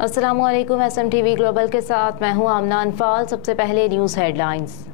अस्सलामु अलैकुम। SMTV global के साथ मैं हूं आमना अनफाल। सबसे पहले न्यूज़ हेडलाइंस।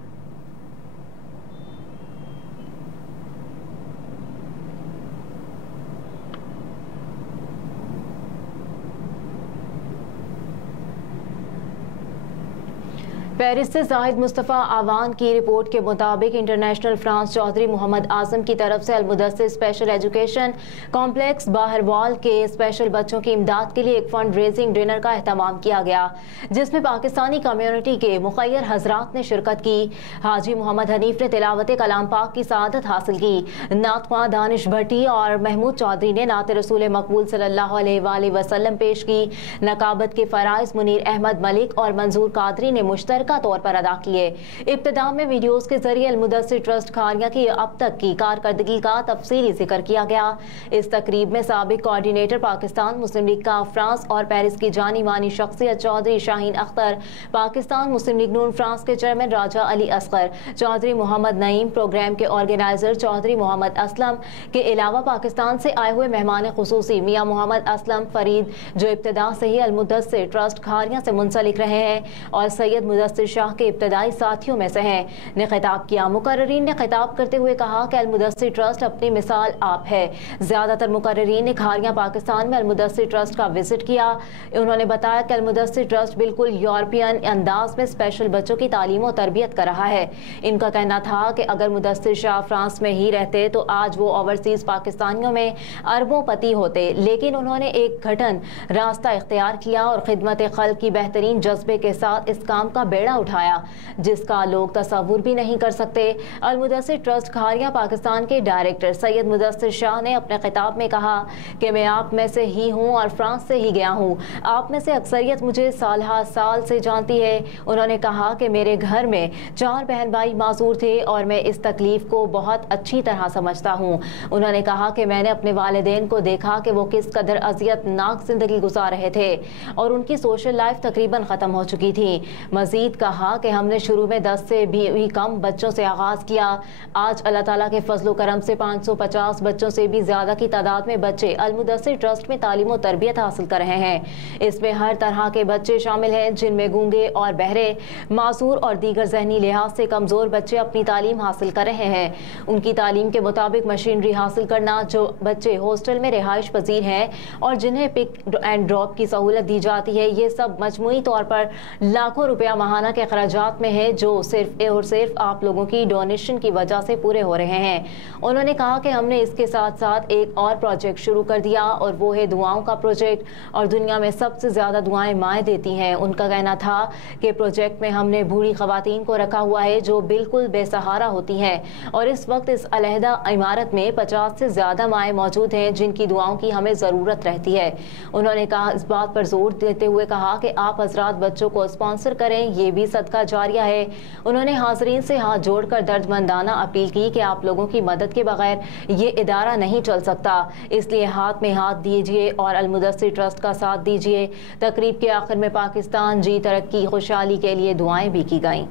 पेरिस से जाहिद मुस्तफ़ा आवान की रिपोर्ट के मुताबिक इंटरनेशनल फ्रांस चौधरी मोहम्मद आजम की तरफ से अल-मुदस्सिर स्पेशल एजुकेशन कॉम्प्लेक्स बाहरवाल के स्पेशल बच्चों की इमदाद के लिए एक फंड रेजिंग डिनर का अहतमाम किया गया, जिसमें पाकिस्तानी कम्युनिटी के मुखय्यर हजरात ने शिरकत की। हाजी मोहम्मद हनीफ ने तिलावत कलाम पाक की सआदत हासिल की। नात ख्वां दानिश भट्टी और महमूद चौधरी ने नात रसूल मकबूल सल्लल्लाहु अलैहि वसल्लम पेश की। नकाबत के फराइज मुनीर अहमद मलिक और मंजूर कादरी ने मुश्तरका तौर पर अदा किए। इब्तिदा में वीडियोस के जरिए अल-मुदस्सिर ट्रस्ट खारिया की अब तक की कारकर्दगी का तफसीली जिक्र किया गया। इस तकरीब में साबिक कोऑर्डिनेटर पाकिस्तान मुस्लिम लीग का फ्रांस और पेरिस की जानी मानी शख्सियत चौधरी शाहीन अख्तर, पाकिस्तान मुस्लिम लीग नून फ्रांस के चेयरमैन राजा अली असगर, चौधरी मोहम्मद नईम, प्रोग्राम के ऑर्गेनाइजर चौधरी मोहम्मद असलम के अलावा पाकिस्तान से आए हुए मेहमान खुसूसी मियाँ मोहम्मद असलम फरीद, जो इब्तिदा से ही अल-मुदस्सिर ट्रस्ट खारिया से मुंसलिक रहे हैं और सैयद मुदस्सिर शाह के इब्तदाई साथियों में से हैं, ने खिताब किया। मुकर्ररीन ने खिताब करते हुए कहा कि अल-मुदस्सिर ट्रस्ट अपनी मिसाल आप है। ज्यादातर मुकर्ररीन ने खारिया पाकिस्तान में अल-मुदस्सिर ट्रस्ट का विजिट किया। उन्होंने बताया कि अल-मुदस्सिर ट्रस्ट बिल्कुल यूरोपियन अंदाज में स्पेशल बच्चों की तालीम और तरबियत कर रहा है। इनका कहना था कि अगर मुदस्सिर शाह फ्रांस में ही रहते तो आज वो ओवरसीज पाकिस्तानियों में अरबों पति होते, लेकिन उन्होंने एक घटन रास्ता इख्तियार किया और खिदमत खल्क की बेहतरीन जज्बे के साथ इस काम का बेड़ा उठाया, जिसका लोग तसव्वुर भी नहीं कर सकते। अल-मुदस्सिर ट्रस्ट खारिया पाकिस्तान के डायरेक्टर सैयद मुदस्सिर शाह ने अपने खिताब में कहा कि मैं आप में से ही हूँ और फ्रांस से ही गया हूँ। आप में से अक्सरियत मुझे साल से जानती है। उन्होंने कहा कि मेरे घर में 4 बहन भाई माजूर थे और मैं इस तकलीफ को बहुत अच्छी तरह समझता हूँ। उन्होंने कहा कि मैंने अपने वालिदैन को देखा कि वो किस कदर अजियतनाक जिंदगी गुजार रहे थे और उनकी सोशल लाइफ तकरीबन ख़त्म हो चुकी थी। मजीद कहा कि हमने शुरू में 10 से भी कम बच्चों से आगाज़ किया। आज अल्लाह ताला के फजल करम से 550 बच्चों से भी ज़्यादा की तादाद में बच्चे अल-मुदस्सिर ट्रस्ट में तालीम और तरबियत हासिल कर रहे हैं। इसमें हर तरह के बच्चे शामिल हैं, जिनमें गूंगे और बहरे, मासूर और दीगर जहनी लिहाज से कमज़ोर बच्चे अपनी तालीम हासिल कर रहे हैं। उनकी तालीम के मुताबिक मशीनरी हासिल करना, जो बच्चे हॉस्टल में रिहाइश पजीर हैं और जिन्हें पिक एंड ड्रॉप की सहूलत दी जाती है, ये सब मजमूई तौर पर लाखों रुपया माहाना के अखराजात में है, जो सिर्फ और सिर्फ आप लोगों की डोनेशन की वजह से पूरे हो रहे हैं। उन्होंने कहा कि हमने इसके साथ साथ एक और प्रोजेक्ट शुरू कर दिया और वो है दुआओं का प्रोजेक्ट, और दुनिया में सबसे ज़्यादा दुआएं माएँ देती हैं। उनका कहना था कि प्रोजेक्ट में हमने बूढ़ी ख़वातीन को रखा हुआ है जो बिल्कुल बेसहारा होती हैं और इस वक्त इस अलहदा इमारत में 50 से ज़्यादा माएँ मौजूद हैं जिनकी दुआओं की हमें ज़रूरत रहती है। उन्होंने कहा इस बात पर जोर देते हुए कहा कि आप हजरात बच्चों को स्पॉन्सर करें, ये भी सदका जारिया है। उन्होंने हाज़रीन से हाथ जोड़कर दर्दमंदाना अपील की कि आप लोगों की मदद के बगैर ये इदारा नहीं चल सकता, इसलिए हाथ में हाथ दीजिए और अल-मुदस्सिर ट्रस्ट का साथ दीजिए। तकरीब के आखिर में पाकिस्तान जी तरक्की खुशहाली के लिए दुआएं भी की गईं।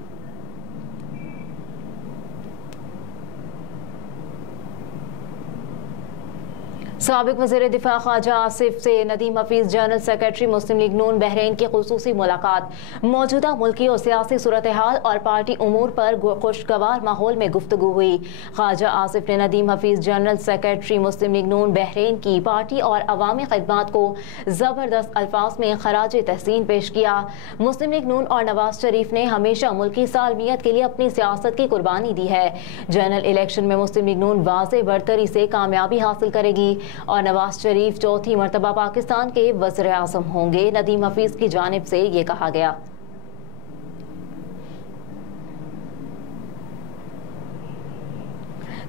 साबिक वज़ीर दिफा ख्वाजा आसिफ से नदीम हफीज जनरल सेक्रेटरी मुस्लिम लीग नून बहरीन की खुसूसी मुलाकात। मौजूदा मुल्की और सियासी सूरत हाल और पार्टी उमूर पर खुशगवार माहौल में गुफ्तगू हुई। ख्वाजा आसिफ ने नदीम हफीज जनरल सेक्रेटरी मुस्लिम लीग नून बहरीन की पार्टी और अवामी खिदमात को ज़बरदस्त अल्फाज में खराज तहसीन पेश किया। मुस्लिम लीग नून और नवाज शरीफ ने हमेशा मुल्की सालमियत के लिए अपनी सियासत की कुर्बानी दी है। जनरल इलेक्शन में मुस्लिम लीग नून वाज़े बरतरी से कामयाबी हासिल करेगी और नवाज शरीफ चौथी मरतबा पाकिस्तान के वज़ीर आज़म होंगे, नदीम हफीज की जानिब से ये कहा गया।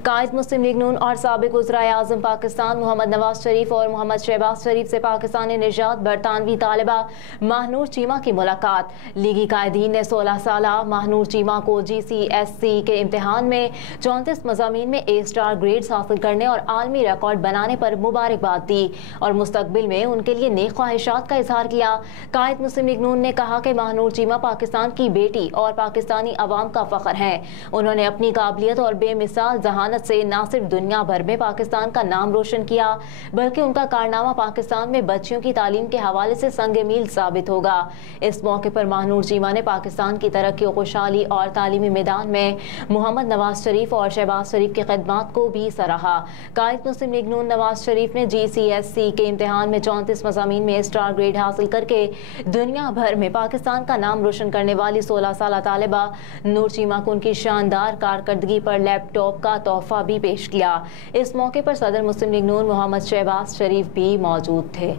कायद मुस्लिम लीग नून और साबिक वज़ीर आज़म पाकिस्तान मोहम्मद नवाज शरीफ और मोहम्मद शहबाज शरीफ से पाकिस्तानी निजात बरतानवी तालिबा महानूर चीमा की मुलाकात। लीगी कायदीन ने 16 साला महानूर चीमा को GCSE के इम्तिहान में 34 मज़ामीन में A स्टार ग्रेड्स हासिल करने और आलमी रिकॉर्ड बनाने पर मुबारकबाद दी और मुस्तकबिल में उनके लिए नेक ख्वाहिशात का इजहार किया। कायद मुस्लिम लीग नून ने कहा कि महानूर चीमा पाकिस्तान की बेटी और पाकिस्तानी अवाम का फ़ख्र हैं। उन्होंने अपनी काबिलियत और बेमिसाल जहानत ज़मानत से न सिर्फ दुनिया भर में पाकिस्तान का नाम रोशन किया, बल्कि उनका कारनामा पाकिस्तान में बच्चियों की तालीम के हवाले से संग मील साबित होगा। इस मौके पर महानूर चीमा ने पाकिस्तान की तरक्की और खुशहाली और तालीमी मैदान में मोहम्मद नवाज शरीफ और शहबाज शरीफ की खिदमत को भी सराहा। कायद मुस्लिम लीग नून नवाज शरीफ ने GCSE के इम्तिहान में 34 मज़ामीन में स्टार ग्रेड हासिल करके दुनिया भर में पाकिस्तान का नाम रोशन करने वाली 16 साल तालिबा नूर चीमा को उनकी शानदार कारकर्दगी पर लैपटॉप का तोहफा भी पेश किया। इस मौके पर सदर मुस्लिम लीग नून मोहम्मद शहबाज शरीफ भी मौजूद थे।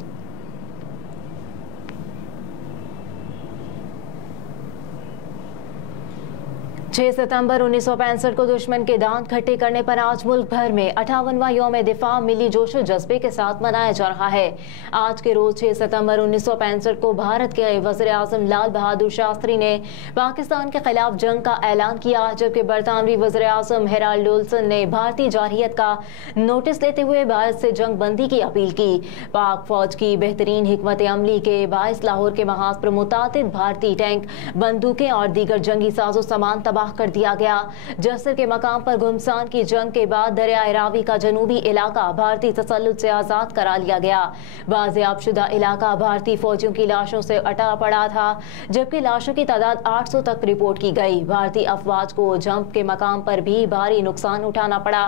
6 सितंबर 1965 को दुश्मन के दांत खट्टे करने पर आज मुल्क भर में 58वां यौम दिफा मिली जोशो जज्बे के साथ मनाया जा रहा है। आज के रोज 6 सितंबर 1965 को भारत के वज़ीर आज़म लाल बहादुर शास्त्री ने पाकिस्तान के खिलाफ जंग का ऐलान किया, जबकि बरतानवी वज़ीर आज़म हेराल्ड विल्सन ने भारतीय जारहियत का नोटिस लेते हुए भारत से जंग बंदी की अपील की। पाक फौज की बेहतरीन हिकमत अमली के बाइस लाहौर के महाज पर मुतादिद भारतीय टैंक, बंदूकें और दीगर जंगी साजो सामान तबाह कर दिया गया। जसर के मकाम पर घुमसान की जंग के बाद दरियाए रावी का जनूबी इलाका भारतीय तसल्लुत से आजाद करा लिया गया। बाजियाब शुदा इलाका भारतीय फौजियों की लाशों से अटा पड़ा था, जबकि लाशों की तादाद 800 तक रिपोर्ट की गई। भारतीय अफवाज को जंग के मकाम पर भी भारी नुकसान उठाना पड़ा।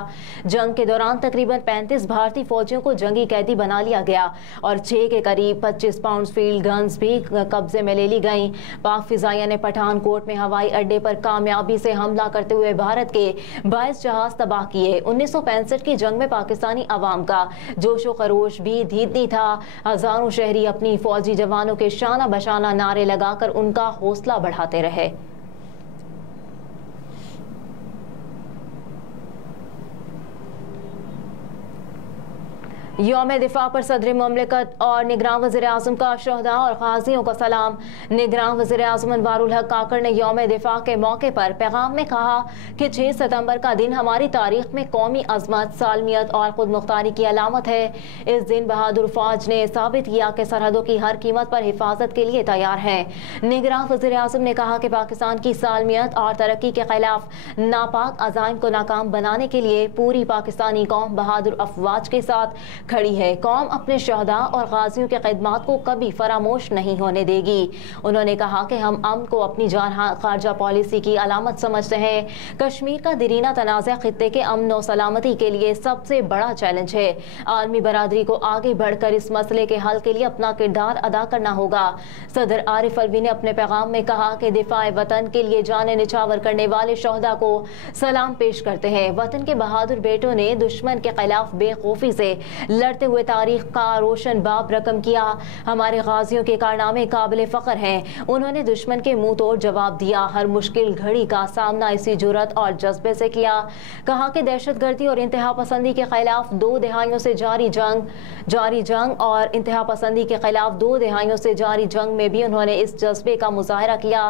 जंग के दौरान तकरीबन 35 भारतीय फौजियों को जंगी कैदी बना लिया गया और 6 के करीब 25 पाउंड फील्ड गन्स भी कब्जे में ले ली गई। पाक फिजाइया ने पठानकोट में हवाई अड्डे पर कामयाबी से हमला करते हुए भारत के 22 जहाज तबाह किए। 1965 की जंग में पाकिस्तानी अवाम का जोशो खरोश भी धीधनी था। हजारों शहरी अपनी फौजी जवानों के शाना बशाना नारे लगाकर उनका हौसला बढ़ाते रहे। यौम दिफा पर सदर ममलिकत और निगरान वज़ीर आज़म का शहदा और गाज़ियों का सलाम। निगरान वज़ीर आज़म अनवारुल हक काकड़ ने यौम दिफा के मौके पर पैगाम में कहा कि 6 सितंबर का दिन हमारी तारीख में कौमी अज़मत, सालमियत और खुद मुख्तारी की अलामत है। इस दिन बहादुर फौज ने साबित किया कि सरहदों की हर कीमत पर हिफाजत के लिए तैयार है। निगरान वज़ीर आज़म ने कहा कि पाकिस्तान की सालमियत और तरक्की के खिलाफ नापाक अज़ाइम को नाकाम बनाने के लिए पूरी पाकिस्तानी कौम बहादुर अफवाज के साथ खड़ी है। कौम अपने शहदा और गाजियों के खिदमात को कभी फरामोश नहीं होने देगी। उन्होंने कहा कि हम अमन को अपनी खारजा पॉलिसी की अलामत समझते हैं। कश्मीर का दरीना तनाज़ा खित्ते के अमन और सलामती के लिए सबसे बड़ा चैलेंज है। आलमी बरादरी को आगे बढ़कर इस मसले के हल के लिए अपना किरदार अदा करना होगा। सदर आरिफ अलवी ने अपने पैगाम में कहा कि दिफाए वतन के लिए जाने निछावर करने वाले शहदा को सलाम पेश करते हैं। वतन के बहादुर बेटों ने दुश्मन के खिलाफ बेखौफी से लड़ते हुए तारीख का रोशन बाब रकम किया। हमारे गाजियों के कारनामे काबिल फ़ख्र हैं। उन्होंने दुश्मन के मुंह तोड़ जवाब दिया, हर मुश्किल घड़ी का सामना इसी जुर्रत और जज्बे से किया। कहा कि दहशतगर्दी और इंतहा पसंदी के खिलाफ 2 दहाइयों से जारी जंग और इंतहा पसंदी के खिलाफ 2 दहाइयों से जारी जंग में भी उन्होंने इस जज्बे का मुजाहरा किया।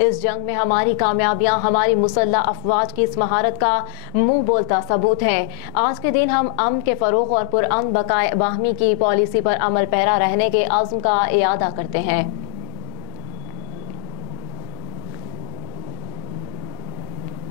इस जंग में हमारी कामयाबियां हमारी मुसल्लह अफवाज की इस महारत का मुंह बोलता सबूत है। आज के दिन हम अमन के फरोग और पुरअमन बकाए बाहमी की पॉलिसी पर अमल पैरा रहने के अज़्म का इयादा करते हैं।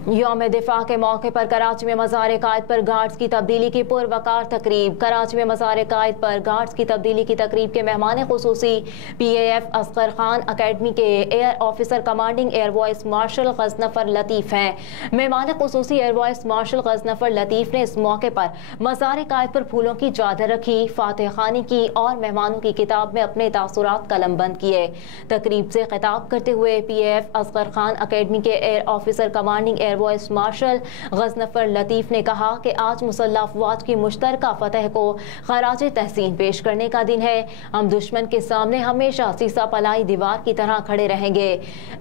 यौम दिफा के मौके पर कराची में मज़ार कायद पर गार्ड्स की तब्दीली की पुरवकार तकरीब। कराची में मज़ार कायद पर गार्ड्स की तब्दीली की तकरीब के मेहमान खुसूसी PAF असगर खान अकेडमी के air officer commanding air vice marshal Ghazanfar Latif हैं। मेहमान खुसूसी air vice marshal Ghazanfar Latif ने इस मौके पर मज़ार कायद पर फूलों की चादर रखी, फातिह खानी की और मेहमानों की किताब में अपने तासुरात कलमबंद किए। तकरीब से खिताब करते हुए PAF असगर खान अकेडमी के air officer commanding air vice marshal Ghazanfar Latif ने कहा कि आज मुसल्लह अफवाज की मुश्तरका फतह को खराजे तहसीन पेश करने का दिन है। हम दुश्मन के सामने हमेशा सीसा पलाई दीवार की तरह खड़े रहेंगे।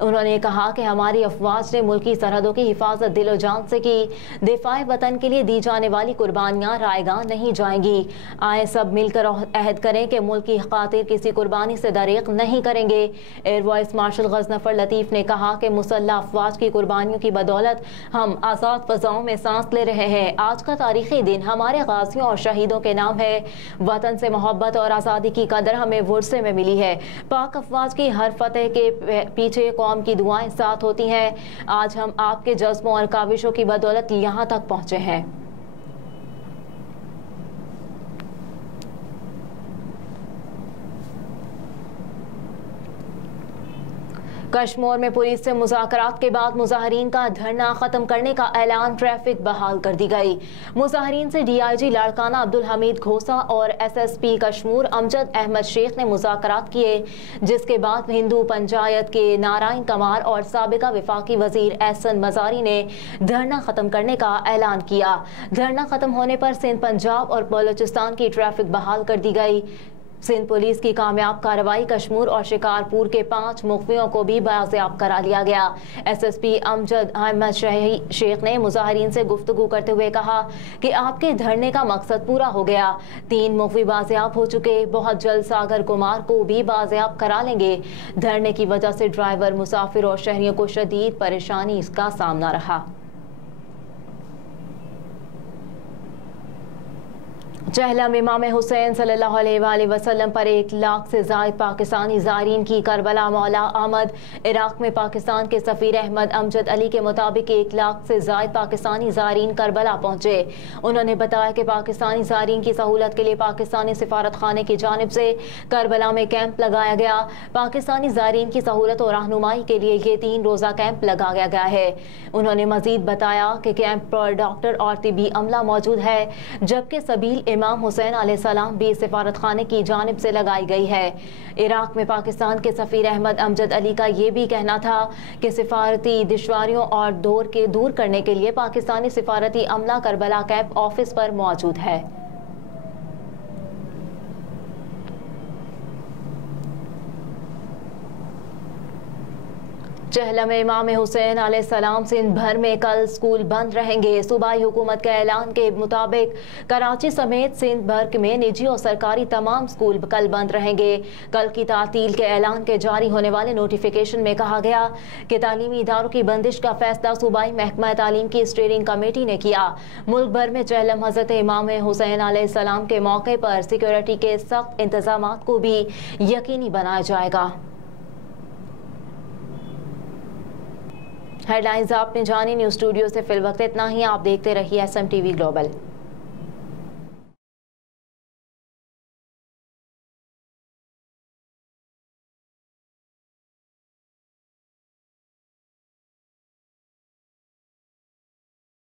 उन्होंने कहा कि हमारी अफवाज ने मुल्की सरहदों की हिफाजत दिलो जान से की। दिफाए वतन के लिए दी जाने वाली कुर्बानियां रायगा नहीं जाएंगी। आए सब मिलकर अहद करें कि मुल्क की खातिर किसी कुर्बानी से दरेक नहीं करेंगे। Air vice marshal Ghazanfar Latif ने कहा कि मुसल्लह अफवाज की कुर्बानियों की बदौलत हम आज़ाद फ़ज़ाओं में सांस ले रहे हैं। आज का तारीखी दिन हमारे गाज़ियों और शहीदों के नाम है। वतन से मोहब्बत और आज़ादी की कदर हमें वुरसे में मिली है। पाक अफवाज की हर फतह के पीछे कौम की दुआएं साथ होती हैं। आज हम आपके जज्बों और काविशों की बदौलत यहाँ तक पहुँचे हैं। کشمور میں پولیس سے مذاکرات کے بعد مظاہرین کا دھرنا ختم کرنے کا اعلان، ٹریفک بحال کر دی گئی۔ مظاہرین سے ڈی آئی جی لاڑکانہ عبدالحمید گھوسا اور ایس ایس پی کشمور امجد احمد شیخ نے مذاکرات کیے، جس کے بعد ہندو پنچایت کے نارائن کمار اور سابقہ وفاقی وزیر احسن مزاری نے دھرنا ختم کرنے کا اعلان کیا۔ دھرنا ختم ہونے پر سندھ، پنجاب اور بلوچستان کی ٹریفک بحال کر دی گئی۔ سندھ پولیس کی کامیاب کارروائی کشمور اور شکارپور کے 5 مخفیوں کو بھی بازیاب کرا لیا گیا۔ ایس ایس پی امجد احمد شیخ نے مظاہرین سے گفتگو کرتے ہوئے کہا کہ آپ کے دھرنے کا مقصد پورا ہو گیا، 3 مخفی بازیاب ہو چکے، بہت جلد ساگر کمار کو بھی بازیاب کرا لیں گے۔ دھرنے کی وجہ سے ڈرائیور، مسافر اور شہریوں کو شدید پریشانی کا سامنا رہا۔ جہلم امام حسین صلی اللہ علیہ وآلہ وسلم پر 1 لاکھ سے زائد پاکستانی زائرین کی کربلا مولا آمد۔ عراق میں پاکستان کے سفیر احمد امجد علی کے مطابق 1 لاکھ سے زائد پاکستانی زائرین کربلا پہنچے۔ انہوں نے بتایا کہ پاکستانی زائرین کی سہولت کے لیے پاکستانی سفارت خانے کی جانب سے کربلا میں کیمپ لگایا گیا۔ پاکستانی زائرین کی سہولت اور رہنمائی کے لیے یہ 3 روزہ کیمپ لگایا گیا ہے۔ انہوں نے مزید بتایا کہ کیمپ پر ڈاکٹر اور طبی عملہ موجود ہے، جبکہ سبیل امام حسین علیہ السلام بھی سفارت خانے کی جانب سے لگائی گئی ہے۔ عراق میں پاکستان کے سفیر احمد امجد علی کا یہ بھی کہنا تھا کہ سفارتی دشواریوں اور دور کرنے کے لیے پاکستانی سفارتی عملہ کربلا کیمپ آفس پر موجود ہے۔ جہلم امام حسین علیہ السلام سندھ بھر میں کل سکول بند رہیں گے۔ صوبائی حکومت کے اعلان کے مطابق کراچی سمیت سندھ بھر میں نجی اور سرکاری تمام سکول کل بند رہیں گے۔ کل کی تعطیل کے اعلان کے جاری ہونے والے نوٹیفیکیشن میں کہا گیا کہ تعلیمی اداروں کی بندش کا فیصلہ صوبائی محکمہ تعلیم کی اسٹیئرنگ کمیٹی نے کیا۔ ملک بھر میں جہلم حضرت امام حسین علیہ السلام کے موقع پر سیکیورٹی کے سخت انتظامات کو بھی یقینی بنایا جائے گا۔ ہیڈ لائنز آپ نے جانی، نیوز اسٹوڈیو سے فی الوقت اتنا ہی۔ آپ دیکھتے رہیے S M T V global.